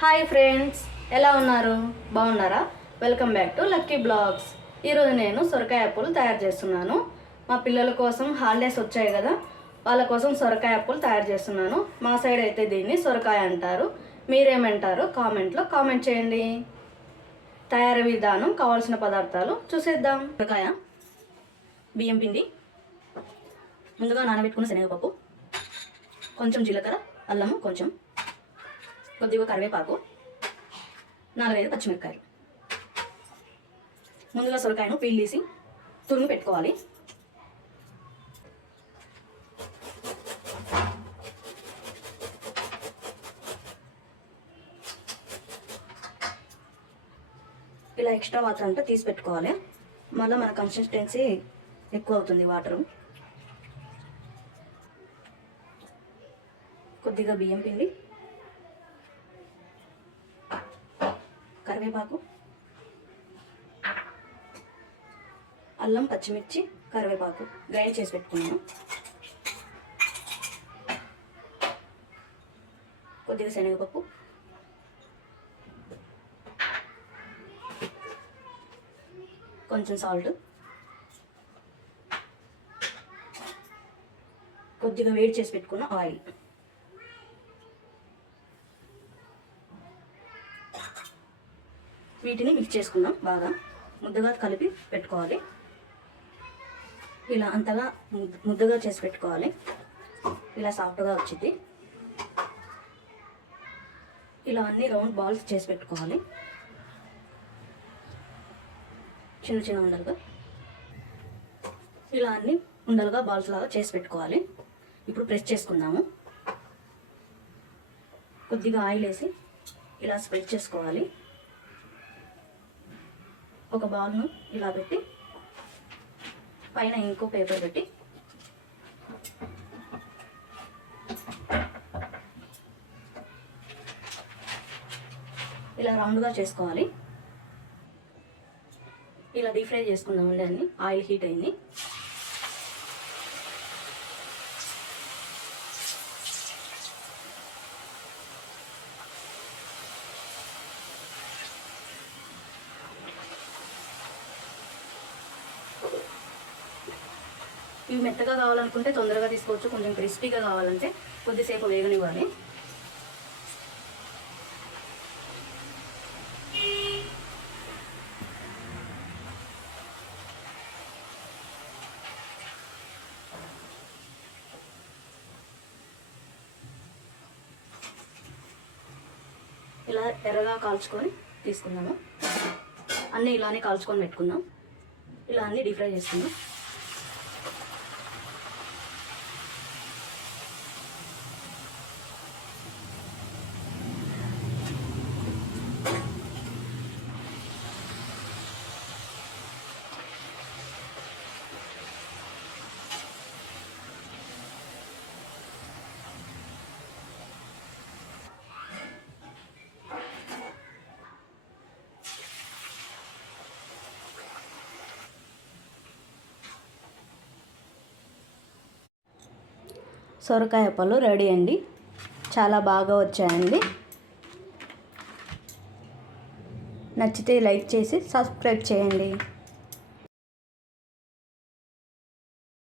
Hi friends ఎలా ఉన్నారు? బాగున్నారా? Welcome back to Lucky Blogs. ఈరోజు నేను సొరకాయ అప్పులు తయారు చేస్తున్నాను. మా పిల్లల కోసం హాలిడేస్ వచ్చాయి కదా వాళ్ళ కోసం సొరకాయ అప్పులు తయారు చేస్తున్నాను. మా సైడ్ అయితే దీన్ని సొరకాయ అంటారు. మీరేమంటారు కామెంట్లో కామెంట్ చేయండి. తయారీ విధానం కావాల్సిన పదార్థాలు చూసేద్దాం. సొరకాయ బియ్యం పిండి ముందుగా నానబెట్టుకున్న శనగపప్పు కొంచెం జీలకర్ర అల్లము కొంచెం కొద్దిగా కరివేపాకు నాలుగైదు పచ్చిమిరపకాయలు. ముందుగా సొరకాయను పీల్ తురుము పెట్టుకోవాలి. ఇలా ఎక్స్ట్రా వాటర్ అంతా తీసి పెట్టుకోవాలి. మళ్ళీ మన కన్సిస్టెన్సీ ఎక్కువ అవుతుంది వాటరు. కొద్దిగా బియ్యం పిండి. కరివేపాకు అల్లం పచ్చిమిర్చి కరివేపాకు గ్రైండ్ చేసి పెట్టుకున్నాను. కొద్దిగా శనగపప్పు కొంచెం సాల్ట్ కొద్దిగా వేడి చేసి పెట్టుకున్న ఆయిల్. వీటిని మిక్స్ చేసుకుందాం. బాగా ముద్దగా కలిపి పెట్టుకోవాలి. ఇలా అంతగా ముద్దగా చేసి పెట్టుకోవాలి. ఇలా సాఫ్ట్గా వచ్చింది. ఇలా అన్ని రౌండ్ బాల్స్ చేసి పెట్టుకోవాలి. చిన్న చిన్న ఉండలుగా. ఇలా అన్ని ఉండలుగా బాల్స్ లాగా చేసి పెట్టుకోవాలి. ఇప్పుడు ప్రెస్ చేసుకుందాము. కొద్దిగా ఆయిల్ వేసి ఇలా స్ప్రెడ్ చేసుకోవాలి. ఒక బాల్ను ఇలా పెట్టి పైన ఇంకో పేపర్ పెట్టి. ఇలా రౌండ్గా చేసుకోవాలి. ఇలా డీప్ ఫ్రై చేసుకుందామండి అన్ని. ఆయిల్ హీట్ అయింది. ఇవి మెత్తగా కావాలనుకుంటే తొందరగా తీసుకోవచ్చు కొంచెం క్రిస్పీగా కావాలంటే కొద్దిసేపు వేగనివ్వాలి. ఇలా ఎర్రగా కాల్చుకొని తీసుకున్నాము అన్నీ ఇలానే కాల్చుకొని పెట్టుకుందాం. ఇలా అన్నీ డీప్ ఫ్రై చేసుకుందాం. సొరకాయ పళ్ళు రెడీ అండి. చాలా బాగా వచ్చాయండి. నచ్చితే లైక్ చేసి సబ్స్క్రైబ్ చేయండి.